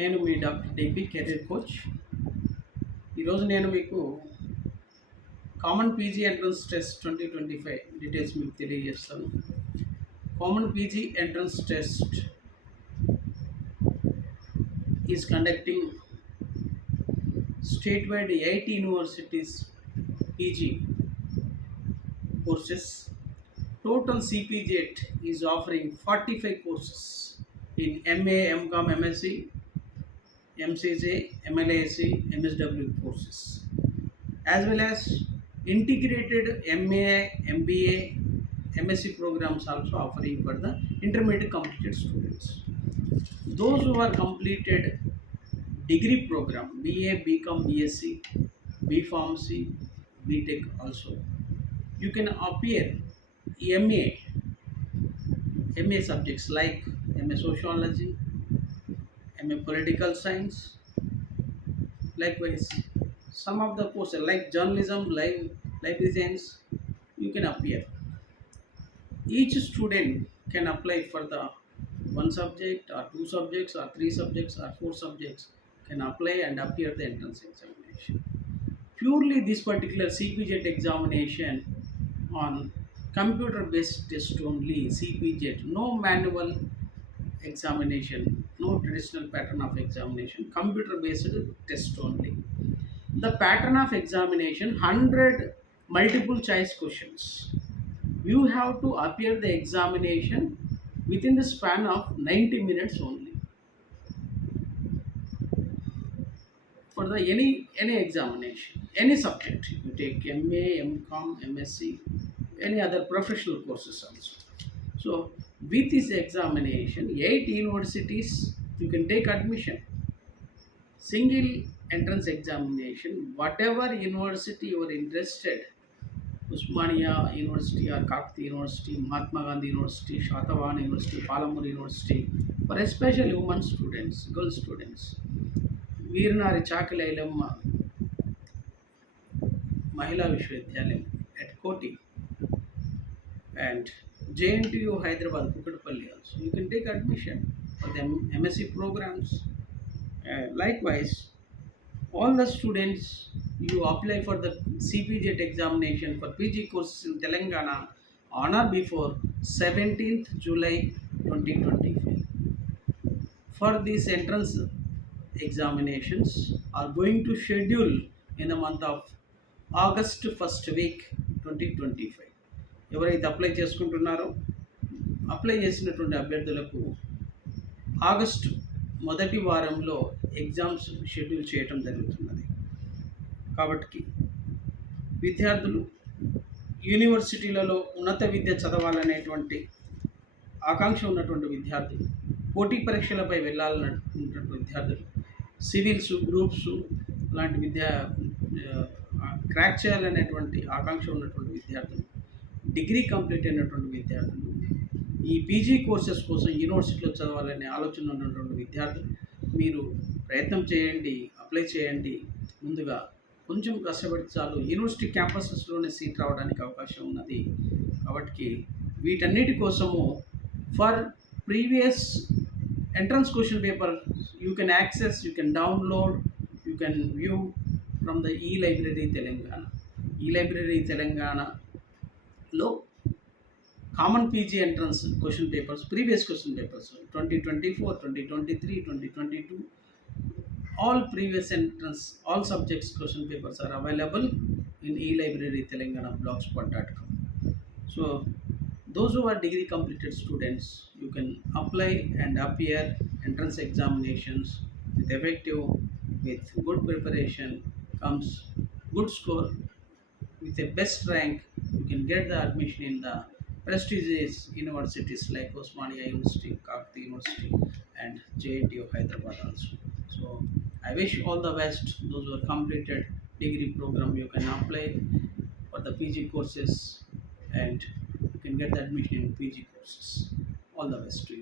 నేను మీ doctor DP career coach. ఈరోజు నేను మీకు common PG entrance test 2025 details మీకు తెలియజేస్తాను. Common PG entrance test is conducting statewide 8 universities PG courses. Total CPGET is offering 45 courses in MA, MCOM, MSc, MCJ, MLAC, MSW courses, as well as integrated MA, MBA, MSc programs also offering for the intermediate completed students. Those who are completed degree program, BA, BCom, BSc, B Pharmacy, BTech also, you can appear MA subjects like MA Sociology, MA Political Science. Likewise, some of the courses like journalism, life designs, you can appear. Each student can apply for the one subject or two subjects or three subjects or four subjects, can apply and appear the entrance examination. Purely this particular CPGET examination on computer based test only, CPGET, no manual examination, no traditional pattern of examination, computer based test only. The pattern of examination, 100 multiple choice questions. You have to appear the examination within the span of 90 minutes only. For the any examination, any subject, you take MA, MCOM, MSc, any other professional courses also. So with this examination, 8 universities you can take admission. Single entrance examination, whatever university you are interested, Usmania University or Kakti University, Mahatma Gandhi University, Shatavahana University, Palamur University, for especially women students, girl students, వీరనారి చాకలి ఐలమ్మ మహిళా విశ్వవిద్యాలయం at Koti, and JNTU Hyderabad Kukatpalli also, you can take admission for the MSc programs. Likewise, all the students, you apply for the CPGET examination for PG courses in Telangana on or before 17th July 2025. For these entrance examinations are going to schedule in the month of August first week 2025. ఎవరైతే apply చేసుకుంటున్నారో apply చేసినటువంటి అభ్యర్థులకు August మొదటి వారంలో exams schedule చేయటం జరుగుతున్నది. కాబట్టి విద్యార్థులు యూనివర్సిటీలలో ఉన్నత విద్య చదవాలనేటువంటి ఆకాంక్ష ఉన్నటువంటి విద్యార్థులు, పోటీ పరీక్షలపై వెళ్ళాలన్నటువంటి విద్యార్థులు, సివిల్స్, గ్రూప్స్ లాంటి క్రాక్ చేయాలనేటువంటి ఆకాంక్ష ఉన్నటువంటి విద్యార్థులు, డిగ్రీ కంప్లీట్ అయినటువంటి విద్యార్థులు, ఈ పీజీ కోర్సెస్ కోసం యూనివర్సిటీలో చదవాలనే ఆలోచన ఉన్నటువంటి విద్యార్థులు, మీరు ప్రయత్నం చేయండి, అప్లై చేయండి. ముందుగా కొంచెం కష్టపడి చాలు, యూనివర్సిటీ క్యాంపసెస్లోనే సీట్ రావడానికి అవకాశం ఉన్నది. కాబట్టి వీటన్నిటి కోసము for previous entrance question paper you can access, you can download, you can view from the e-library Telangana. E-library Telangana lo common PG entrance question papers, previous question papers 2024, 2023, 2022, all previous entrance, all subjects question papers are available in e-library Telangana blogspot.com. So those who are degree completed students, you can apply and appear entrance examinations with effective, with good preparation, comes good score, with a best rank, you can get the admission in the prestigious universities like Osmania University, Kakti University, and JNTU Hyderabad also. So I wish all the best. Those who are completed degree program, you can apply for the PG courses and you can get the admission in PG courses. All the best to you.